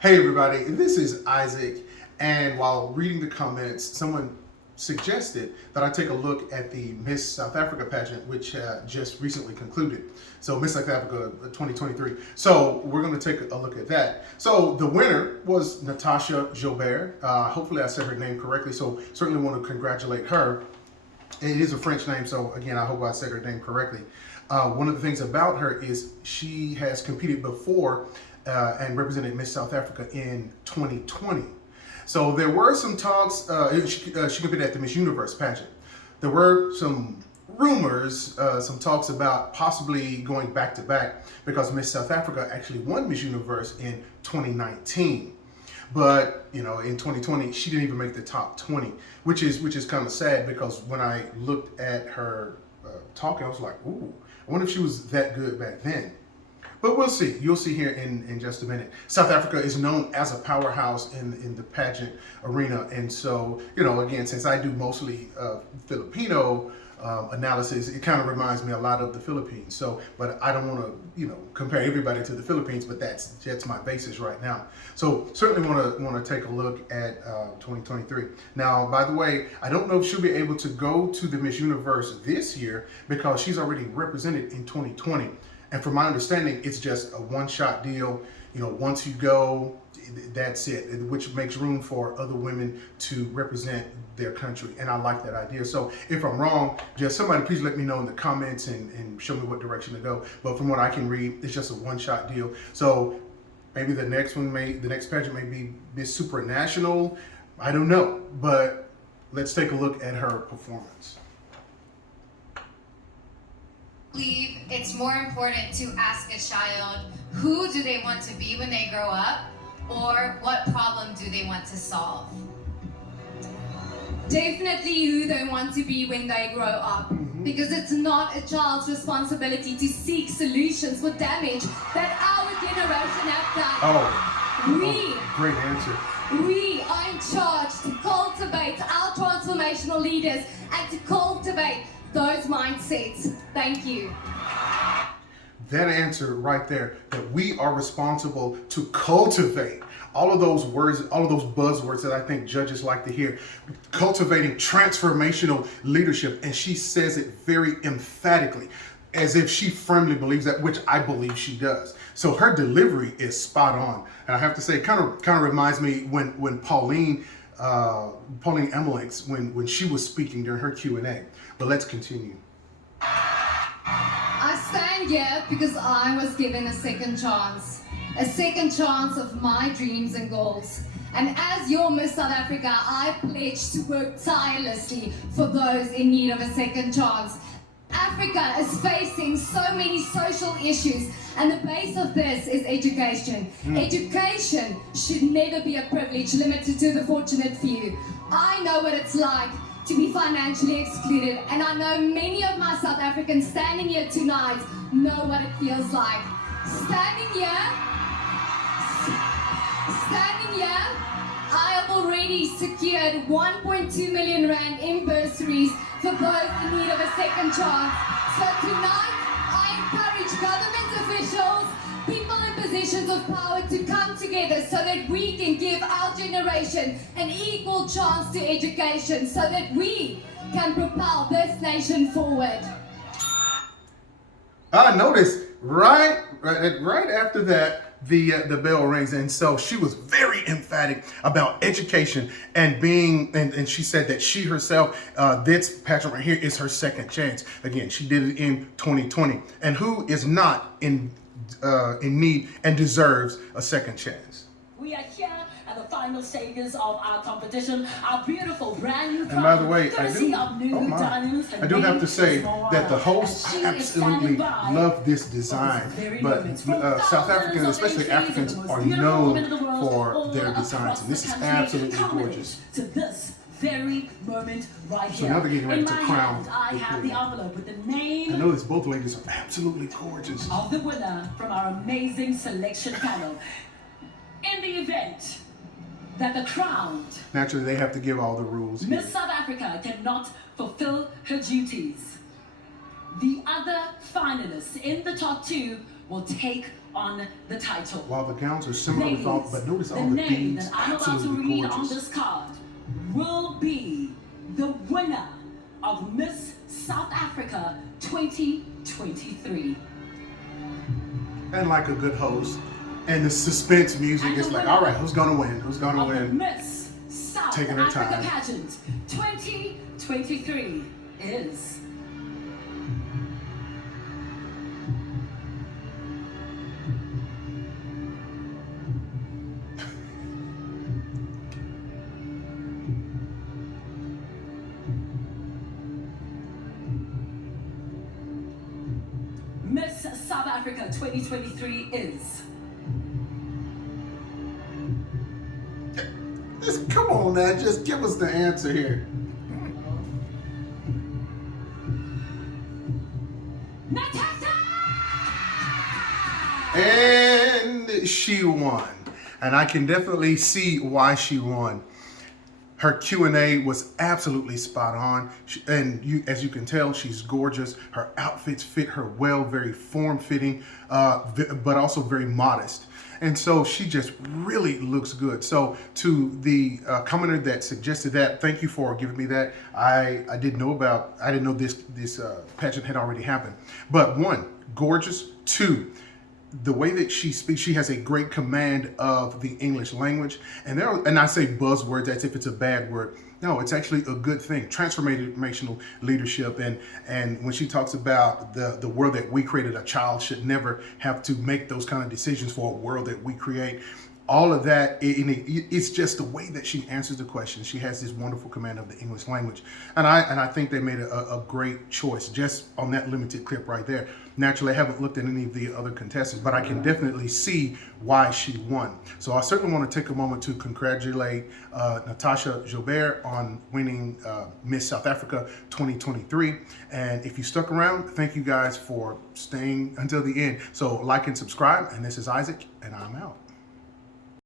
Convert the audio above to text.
Hey everybody, this is Isaac, and while reading the comments, someone suggested that I take a look at the Miss South Africa pageant, which just recently concluded. So Miss South Africa 2023. So we're going to take a look at that. So the winner was Natasha Joubert. Hopefully I said her name correctly, so certainly want to congratulate her. It is a French name, so again, I hope I said her name correctly. One of the things about her is she has competed before and represented Miss South Africa in 2020. So there were some talks, she competed at the Miss Universe pageant. There were some rumors, some talks about possibly going back to back because Miss South Africa actually won Miss Universe in 2019. But in 2020, she didn't even make the top 20, which is kind of sad because when I looked at her talking, I was like, ooh, I wonder if she was that good back then. But we'll see. You'll see here in just a minute. South Africa is known as a powerhouse in the pageant arena. And so, again, since I do mostly Filipino analysis, it kind of reminds me a lot of the Philippines. So, but I don't want to, compare everybody to the Philippines, but that's my basis right now. So certainly want to take a look at 2023. Now, by the way, I don't know if she'll be able to go to the Miss Universe this year because she's already represented in 2020. And from my understanding, it's just a one-shot deal. Once you go, that's it, which makes room for other women to represent their country. And I like that idea. So if I'm wrong, just somebody please let me know in the comments and show me what direction to go. But from what I can read, it's just a one-shot deal. So maybe the next pageant may be Miss Supranational. I don't know, but let's take a look at her performance. I believe it's more important to ask a child who do they want to be when they grow up, or what problem do they want to solve. Definitely who they want to be when they grow up, because it's not a child's responsibility to seek solutions for damage that our generation have done. Great answer. We are in charge to cultivate our transformational leaders and to cultivate those mindsets. Thank you. That answer right there, that we are responsible to cultivate all of those words, all of those buzzwords that I think judges like to hear, cultivating transformational leadership. And she says it very emphatically, as if she firmly believes that, which I believe she does. So her delivery is spot on. And I have to say, it kind of reminds me when Pauline Emelix, when she was speaking during her Q&A. But let's continue. I stand here because I was given a second chance of my dreams and goals. And as your Miss South Africa, I pledge to work tirelessly for those in need of a second chance. Africa is facing so many social issues, and the base of this is education. Education should never be a privilege limited to the fortunate few. I know what it's like to be financially excluded, and I know many of my South Africans standing here tonight know what it feels like. Standing here, I have already secured 1.2 million rand in bursaries for those in need of a second chance. So tonight, I encourage government officials, people in positions of power to come together so that we can give our generation an equal chance to education so that we can propel this nation forward. I noticed right after that, the bell rings, and so she was very emphatic about education and and she said that she herself, this pageant right here is her second chance. Again, she did it in 2020, and who is not in need and deserves a second chance? We are here at the final stages of our competition. Our beautiful brand new and by the way, I do have to say that the hosts absolutely love this design. But South Africans, especially Africans, are known for their designs, and this is absolutely gorgeous. To this very moment right here. So now they're getting ready to crown. I have the envelope with the name. I notice both ladies are absolutely gorgeous. Of the winner from our amazing selection panel. In the event that the crowned naturally they have to give all the rules here. Miss South Africa cannot fulfill her duties, the other finalists in the top two will take on the title. While the gowns are similar, Ladies, but notice all the the name beads, that I'm about to absolutely read on gorgeous. this card will be the winner of Miss South Africa 2023. And like a good host, and the suspense music is like, all right, who's gonna win? Who's gonna Of the win? Miss South Taking her Africa time. pageant 2023 is Miss South Africa 2023 is Just come on, man. Just give us the answer here. Natasha! And she won. And I can definitely see why she won. Her Q&A was absolutely spot on. As you can tell, she's gorgeous. Her outfits fit her well, very form-fitting, but also very modest. And so she just really looks good. So to the commenter that suggested that, thank you for giving me that. I didn't know this pageant had already happened. But one, gorgeous. Two, the way that she speaks, she has a great command of the English language. And I say buzzwords as if it's a bad word. No, it's actually a good thing. Transformational leadership. And when she talks about the world that we created, a child should never have to make those kind of decisions for a world that we create. All of that, it's just the way that she answers the questions. She has this wonderful command of the English language. And I think they made a great choice just on that limited clip right there. Naturally, I haven't looked at any of the other contestants, but I can definitely see why she won. So I certainly want to take a moment to congratulate Natasha Joubert on winning Miss South Africa 2023. And if you stuck around, thank you guys for staying until the end. So like and subscribe. And this is Isaac, and I'm out.